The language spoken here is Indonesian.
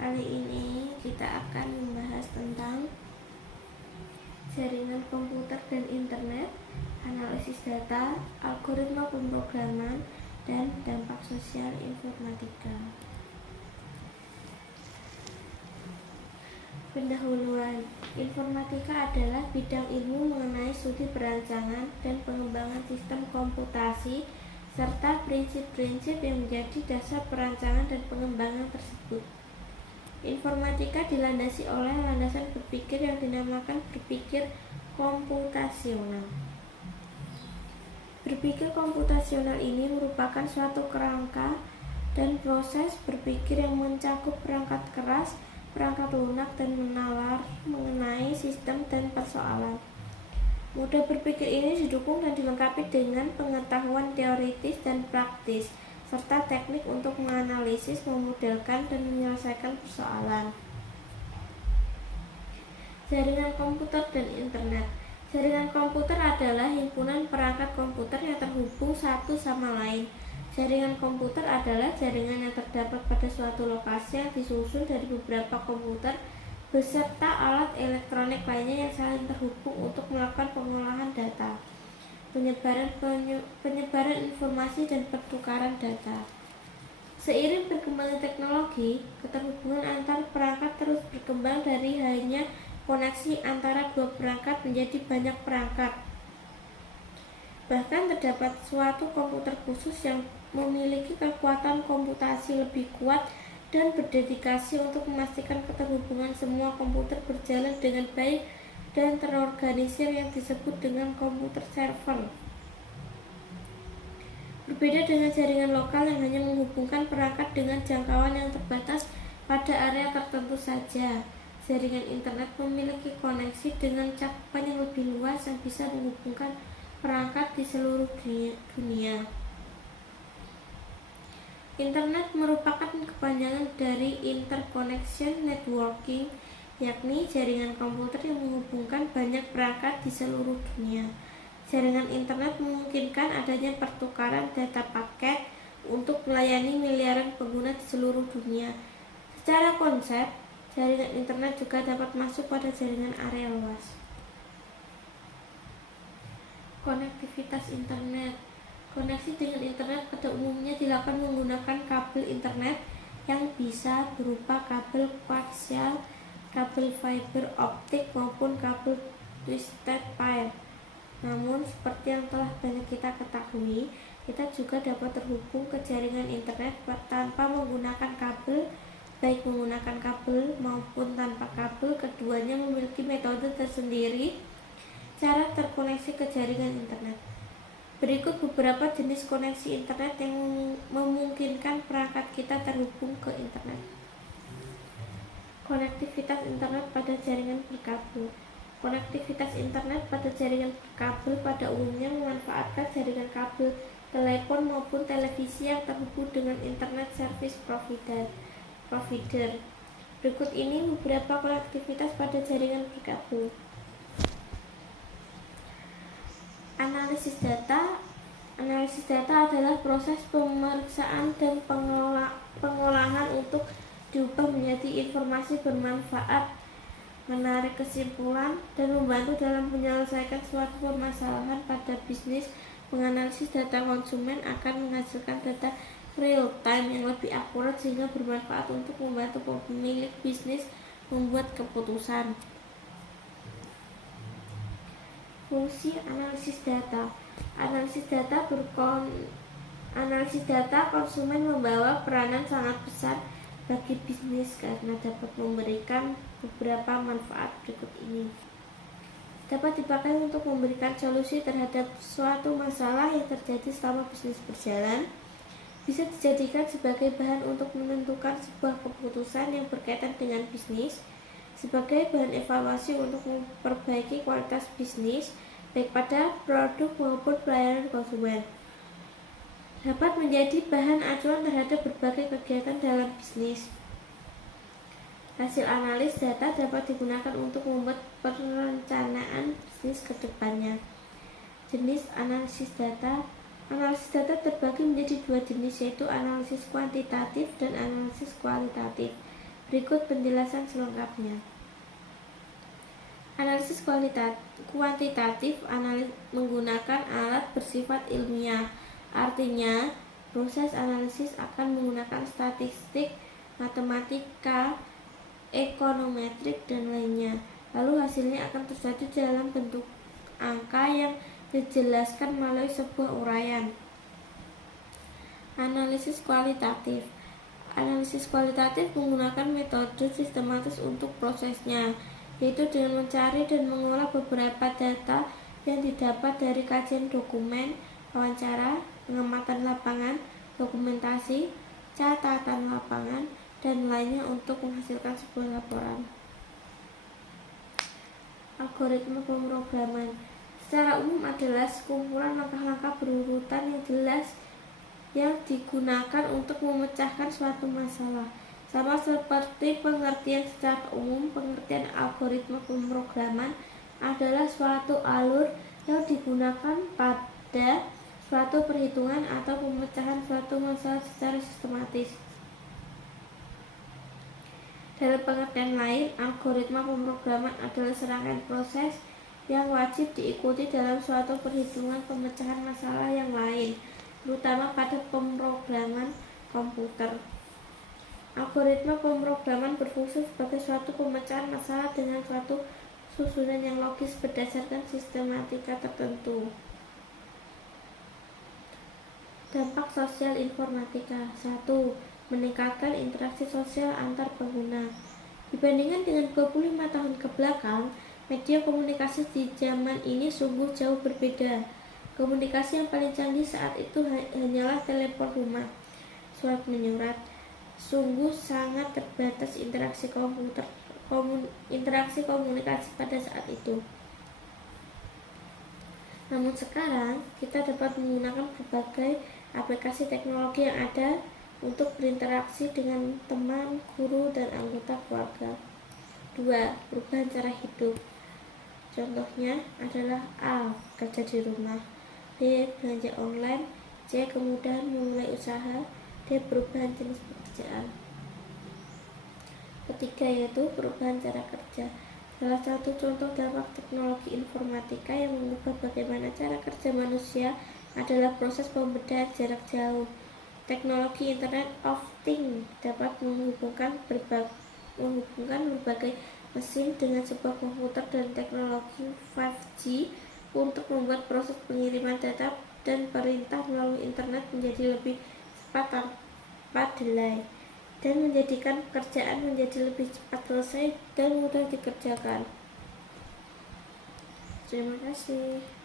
Kali ini kita akan membahas tentang jaringan komputer dan internet, analisis data, algoritma pemrograman, dan dampak sosial informatika. Pendahuluan. Informatika adalah bidang ilmu mengenai studi perancangan dan pengembangan sistem komputasi serta prinsip-prinsip yang menjadi dasar perancangan dan pengembangan tersebut. Informatika dilandasi oleh landasan berpikir yang dinamakan berpikir komputasional. Berpikir komputasional ini merupakan suatu kerangka dan proses berpikir yang mencakup perangkat keras, perangkat lunak, dan menalar mengenai sistem dan persoalan. Moda berpikir ini didukung dan dilengkapi dengan pengetahuan teoritis dan praktis, serta teknik untuk menganalisis, memodelkan, dan menyelesaikan persoalan. Jaringan komputer dan internet. Jaringan komputer adalah himpunan perangkat komputer yang terhubung satu sama lain. Jaringan komputer adalah jaringan yang terdapat pada suatu lokasi yang disusun dari beberapa komputer beserta alat elektronik lainnya yang saling terhubung untuk melakukan pengolahan data, penyebaran informasi, dan pertukaran data. Seiring berkembangnya teknologi, keterhubungan antar perangkat terus berkembang dari hanya koneksi antara dua perangkat menjadi banyak perangkat. Bahkan terdapat suatu komputer khusus yang memiliki kekuatan komputasi lebih kuat dan berdedikasi untuk memastikan keterhubungan semua komputer berjalan dengan baik dan terorganisir yang disebut dengan komputer server. Berbeda dengan jaringan lokal yang hanya menghubungkan perangkat dengan jangkauan yang terbatas pada area tertentu saja, jaringan internet memiliki koneksi dengan cakupan yang lebih luas yang bisa menghubungkan perangkat di seluruh dunia. Internet merupakan kepanjangan dari interconnection networking, yakni jaringan komputer yang menghubungkan banyak perangkat di seluruh dunia. Jaringan internet memungkinkan adanya pertukaran data paket untuk melayani miliaran pengguna di seluruh dunia. Secara konsep, jaringan internet juga dapat masuk pada jaringan area luas. Konektivitas internet. Koneksi dengan internet pada umumnya dilakukan menggunakan kabel internet yang bisa berupa kabel koaksial, kabel fiber optik, maupun kabel twisted pair. Namun, seperti yang telah banyak kita ketahui, kita juga dapat terhubung ke jaringan internet tanpa menggunakan kabel, baik menggunakan kabel maupun tanpa kabel. Keduanya memiliki metode tersendiri cara terkoneksi ke jaringan internet. Berikut beberapa jenis koneksi internet yang memungkinkan perangkat kita terhubung ke internet. Konektivitas internet pada jaringan berkabel. Konektivitas internet pada jaringan berkabel pada umumnya memanfaatkan jaringan kabel telepon maupun televisi yang terhubung dengan internet service provider. Berikut ini beberapa konektivitas pada jaringan berkabel. Analisis data. Analisis data adalah proses pemeriksaan dan pengolahan untuk diubah menjadi informasi bermanfaat, menarik kesimpulan, dan membantu dalam menyelesaikan suatu permasalahan pada bisnis. Menganalisis data konsumen akan menghasilkan data real time yang lebih akurat sehingga bermanfaat untuk membantu pemilik bisnis membuat keputusan. Fungsi analisis data. Analisis data konsumen membawa peranan sangat besar bagi bisnis karena dapat memberikan beberapa manfaat berikut ini. Dapat dipakai untuk memberikan solusi terhadap suatu masalah yang terjadi selama bisnis berjalan. Bisa dijadikan sebagai bahan untuk menentukan sebuah keputusan yang berkaitan dengan bisnis, sebagai bahan evaluasi untuk memperbaiki kualitas bisnis, baik pada produk maupun pelayanan konsumen. Dapat menjadi bahan acuan terhadap berbagai kegiatan dalam bisnis. Hasil analis data dapat digunakan untuk membuat perencanaan bisnis ke depannya. Jenis analisis data. Analisis data terbagi menjadi dua jenis, yaitu analisis kuantitatif dan analisis kualitatif. Berikut penjelasan selengkapnya. Analisis kuantitatif menggunakan alat bersifat ilmiah. Artinya, proses analisis akan menggunakan statistik, matematika, ekonometrik, dan lainnya. Lalu hasilnya akan terjadi dalam bentuk angka yang dijelaskan melalui sebuah uraian. Analisis kualitatif. Analisis kualitatif menggunakan metode sistematis untuk prosesnya, yaitu dengan mencari dan mengolah beberapa data yang didapat dari kajian dokumen, wawancara, pengamatan lapangan, dokumentasi, catatan lapangan, dan lainnya untuk menghasilkan sebuah laporan. Algoritma pemrograman secara umum adalah sekumpulan langkah-langkah berurutan yang jelas yang digunakan untuk memecahkan suatu masalah. Sama seperti pengertian secara umum, pengertian algoritma pemrograman adalah suatu alur yang digunakan pada suatu perhitungan atau pemecahan suatu masalah secara sistematis. Dalam pengertian lain, algoritma pemrograman adalah serangkaian proses yang wajib diikuti dalam suatu perhitungan pemecahan masalah yang lain, terutama pada pemrograman komputer. Algoritma pemrograman berfungsi sebagai suatu pemecahan masalah dengan suatu susunan yang logis berdasarkan sistematika tertentu. Dampak sosial informatika. 1. Meningkatkan interaksi sosial antar pengguna. Dibandingkan dengan 25 tahun ke belakang, media komunikasi di zaman ini sungguh jauh berbeda. Komunikasi yang paling canggih saat itu hanyalah telepon rumah, surat menyurat. Sungguh sangat terbatas interaksi komunikasi pada saat itu. Namun sekarang kita dapat menggunakan berbagai aplikasi teknologi yang ada untuk berinteraksi dengan teman, guru, dan anggota keluarga. 2. Perubahan cara hidup. Contohnya adalah A. Kerja di rumah, B. Belanja online, C. Kemudahan memulai usaha, D. Perubahan jenis pekerjaan. Ketiga yaitu perubahan cara kerja. Salah satu contoh dampak teknologi informatika yang mengubah bagaimana cara kerja manusia adalah proses pembedahan jarak jauh. Teknologi Internet of Things dapat menghubungkan berbagai mesin dengan sebuah komputer dan teknologi 5G untuk membuat proses pengiriman data dan perintah melalui internet menjadi lebih cepat tanpa delay, dan menjadikan pekerjaan menjadi lebih cepat selesai dan mudah dikerjakan. Terima kasih.